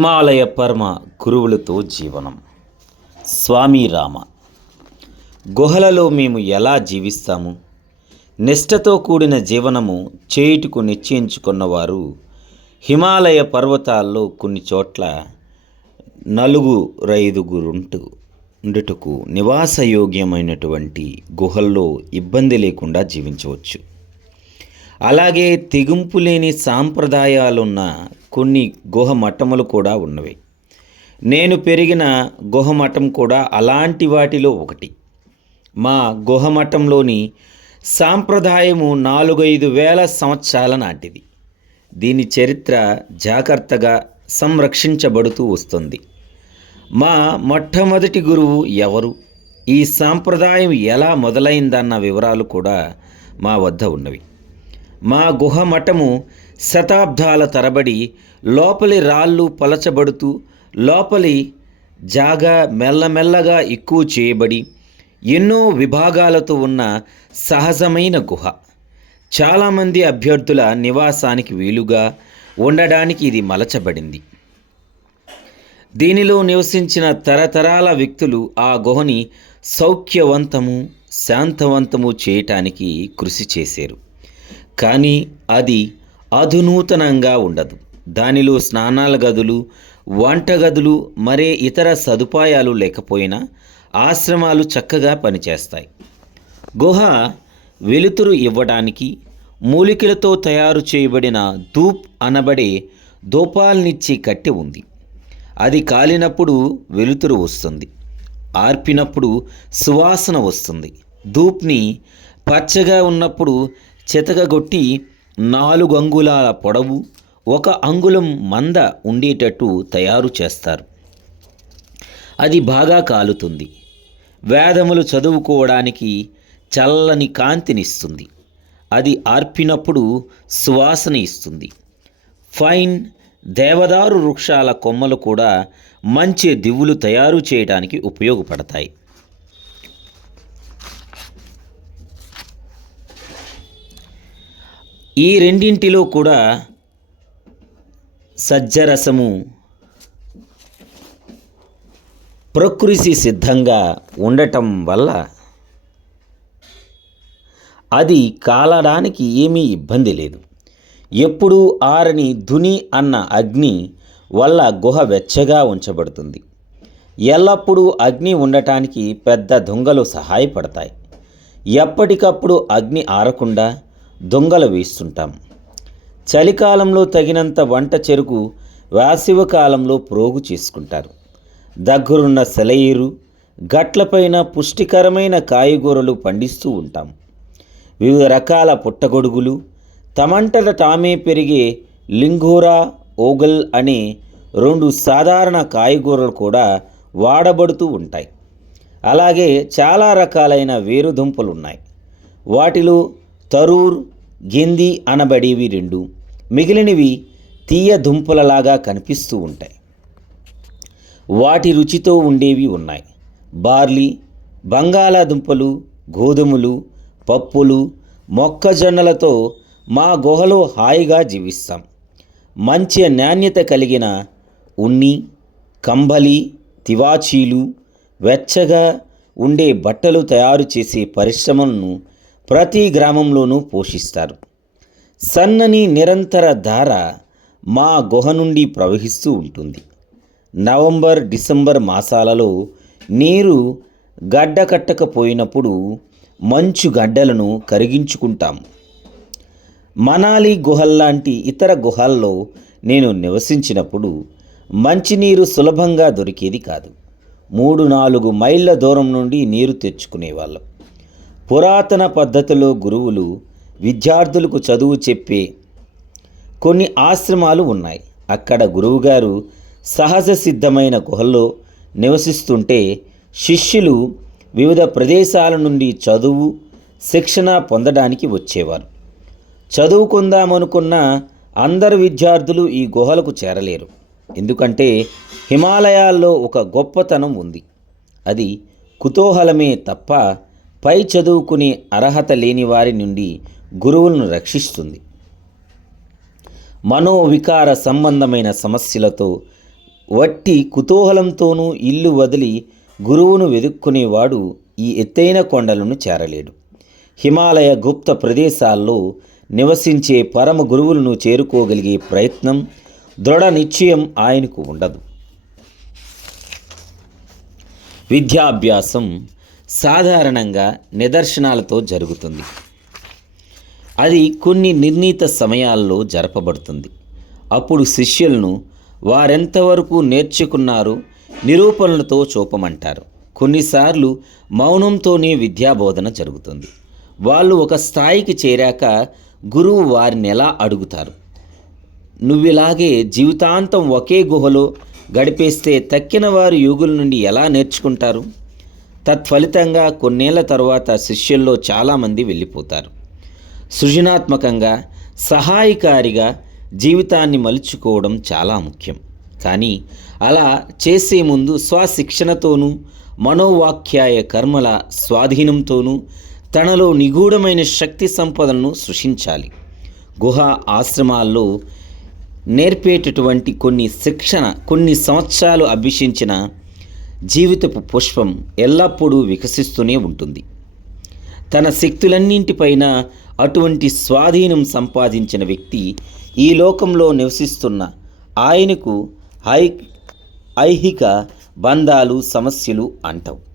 హిమాలయ పరమ గురువులతో జీవనం. స్వామి రామ గుహలలో మేము ఎలా జీవిస్తాము? నిష్టతో కూడిన జీవనము చేయుటకు నిశ్చయించుకున్నవారు హిమాలయ పర్వతాల్లో కొన్ని చోట్ల నలుగు రైదుగురుంటు ఉండుటకు నివాసయోగ్యమైనటువంటి గుహల్లో ఇబ్బంది లేకుండా జీవించవచ్చు. అలాగే తెగింపు లేని సాంప్రదాయాలున్న కొన్ని గుహ మఠములు కూడా ఉన్నవి. నేను పెరిగిన గుహ మఠం కూడా అలాంటి వాటిలో ఒకటి. మా గుహ మఠంలోని సాంప్రదాయము నాలుగైదు వేల సంవత్సరాల నాటిది. దీని చరిత్ర జాగ్రత్తగా సంరక్షించబడుతూ వస్తుంది. మా మొట్టమొదటి గురువు ఎవరు? ఈ సాంప్రదాయం ఎలా మొదలైందన్న వివరాలు కూడా మా వద్ద ఉన్నవి. మా గుహ మఠము శతాబ్దాల తరబడి లోపలి రాళ్ళు పలచబడుతూ లోపలి జాగా మెల్లమెల్లగా ఎక్కువ చేయబడి ఎన్నో విభాగాలతో ఉన్న సహజమైన గుహ. చాలామంది అభ్యర్థుల నివాసానికి వీలుగా ఉండడానికి ఇది మలచబడింది. దీనిలో నివసించిన తరతరాల వ్యక్తులు ఆ గుహని సౌఖ్యవంతము శాంతవంతము చేయటానికి కృషి చేశారు. కానీ అది అధునూతనంగా ఉండదు. దానిలో స్నానాల గదులు వంటగదులు మరే ఇతర సదుపాయాలు లేకపోయినా ఆశ్రమాలు చక్కగా పనిచేస్తాయి. గుహ వెలుతురు ఇవ్వడానికి మూలికలతో తయారు చేయబడిన ధూప్ అనబడే ధూపాల్నిచ్చి కట్టి ఉంది. అది కాలినప్పుడు వెలుతురు వస్తుంది. ఆర్పినప్పుడు సువాసన వస్తుంది. ధూప్ని పచ్చగా ఉన్నప్పుడు చితకగొట్టి నాలుగు అంగుళాల పొడవు ఒక అంగుళం మంద ఉండేటట్టు తయారు చేస్తారు. అది బాగా కాలుతుంది. వేదములు చదువుకోవడానికి చల్లని కాంతినిస్తుంది. అది ఆర్పినప్పుడు సువాసన ఇస్తుంది. ఫైన్ దేవదారు వృక్షాల కొమ్మలు కూడా మంచి దివ్వులు తయారు చేయడానికి ఉపయోగపడతాయి. ఈ రెండింటిలో కూడా సజ్జరసము ప్రకృతి సిద్ధంగా ఉండటం వల్ల అది కాలడానికి ఏమీ ఇబ్బంది లేదు. ఎప్పుడూ ఆరని ధుని అన్న అగ్ని వల్ల గుహ వెచ్చగా ఉంచబడుతుంది. ఎల్లప్పుడూ అగ్ని ఉండటానికి పెద్ద దొంగలు సహాయపడతాయి. ఎప్పటికప్పుడు అగ్ని ఆరకుండా దొంగలు వేస్తుంటాం. చలికాలంలో తగినంత వంట చెరుకు వేసవి కాలంలో ప్రోగు చేసుకుంటారు. దగ్గరున్న సెలయేరు గట్లపైన పుష్టికరమైన కాయగూరలు పండిస్తూ ఉంటాం. వివిధ రకాల పుట్టగొడుగులు తమంటట తామే పెరిగే లింగూరా ఓగల్ అనే రెండు సాధారణ కాయగూరలు కూడా వాడబడుతూ ఉంటాయి. అలాగే చాలా రకాలైన వేరుదుంపలు ఉన్నాయి వాటిలో తరూర్ గింది అనబడేవి రెండు. మిగిలినవి తీయ దుంపలలాగా కనిపిస్తూ ఉంటాయి. వాటి రుచితో ఉండేవి ఉన్నాయి. బార్లీ బంగాళాదుంపలు గోధుమలు పప్పులు మొక్కజొన్నలతో మా గుహలో హాయిగా జీవిస్తాం. మంచి నాణ్యత కలిగిన ఉన్ని కంబలి తివాచీలు వెచ్చగా ఉండే బట్టలు తయారు చేసే పరిశ్రమలను ప్రతి గ్రామంలోనూ పోషిస్తారు. సన్నని నిరంతర ధార మా గుహ నుండి ప్రవహిస్తూ ఉంటుంది. నవంబర్ డిసెంబర్ మాసాలలో నీరు గడ్డ కట్టకపోయినప్పుడు మంచు గడ్డలను కరిగించుకుంటాం. మనాలి గుహల్లాంటి ఇతర గుహల్లో నేను నివసించినప్పుడు మంచినీరు సులభంగా దొరికేది కాదు. మూడు నాలుగు మైళ్ళ దూరం నుండి నీరు తెచ్చుకునేవాళ్ళం. పురాతన పద్ధతిలో గురువులు విద్యార్థులకు చదువు చెప్పే కొన్ని ఆశ్రమాలు ఉన్నాయి. అక్కడ గురువుగారు సహజ సిద్ధమైన గుహల్లో నివసిస్తుంటే శిష్యులు వివిధ ప్రదేశాల నుండి చదువు శిక్షణ పొందడానికి వచ్చేవారు. చదువుకుందామనుకున్న అందరు విద్యార్థులు ఈ గుహలకు చేరలేరు. ఎందుకంటే హిమాలయాల్లో ఒక గొప్పతనం ఉంది. అది కుతూహలమే తప్ప పై చదువుకునే అర్హత లేని వారి నుండి గురువులను రక్షిస్తుంది. మనోవికార సంబంధమైన సమస్యలతో వట్టి కుతూహలంతోనూ ఇల్లు వదిలి గురువును వెదుక్కునేవాడు ఈ ఎత్తైన కొండలను చేరలేడు. హిమాలయ గుప్త ప్రదేశాల్లో నివసించే పరమ గురువులను చేరుకోగలిగే ప్రయత్నం దృఢ నిశ్చయం ఆయనకు ఉండదు. విద్యాభ్యాసం సాధారణంగా నిదర్శనాలతో జరుగుతుంది. అది కొన్ని నిర్ణీత సమయాల్లో జరపబడుతుంది. అప్పుడు శిష్యులను వారెంతవరకు నేర్చుకున్నారో నిరూపణలతో చూపమంటారు. కొన్నిసార్లు మౌనంతోనే విద్యాబోధన జరుగుతుంది. వాళ్ళు ఒక స్థాయికి చేరాక గురువు వారిని ఎలా అడుగుతారు? నువ్విలాగే జీవితాంతం ఒకే గుహలో గడిపేస్తే తక్కిన వారు యోగుల నుండి ఎలా నేర్చుకుంటారు? తత్ఫలితంగా కొన్నేళ్ళ తర్వాత శిష్యుల్లో చాలామంది వెళ్ళిపోతారు. సృజనాత్మకంగా సహాయకారిగా జీవితాన్ని మలుచుకోవడం చాలా ముఖ్యం. కానీ అలా చేసే ముందు స్వశిక్షణతోనూ మనోవాక్యాయ కర్మల స్వాధీనంతోనూ తనలో నిగూఢమైన శక్తి సంపదలను సృష్టించాలి. గుహ ఆశ్రమాల్లో నేర్పేటటువంటి కొన్ని శిక్షణ కొన్ని సంవత్సరాలు అభ్యసించిన జీవితపు పుష్పం ఎల్లప్పుడూ వికసిస్తూనే ఉంటుంది. తన శక్తులన్నింటిపైన అటువంటి స్వాధీనం సంపాదించిన వ్యక్తి ఈ లోకంలో నివసిస్తున్న ఆయనకు ఐ ఐహిక బంధాలు సమస్యలు అంటవు.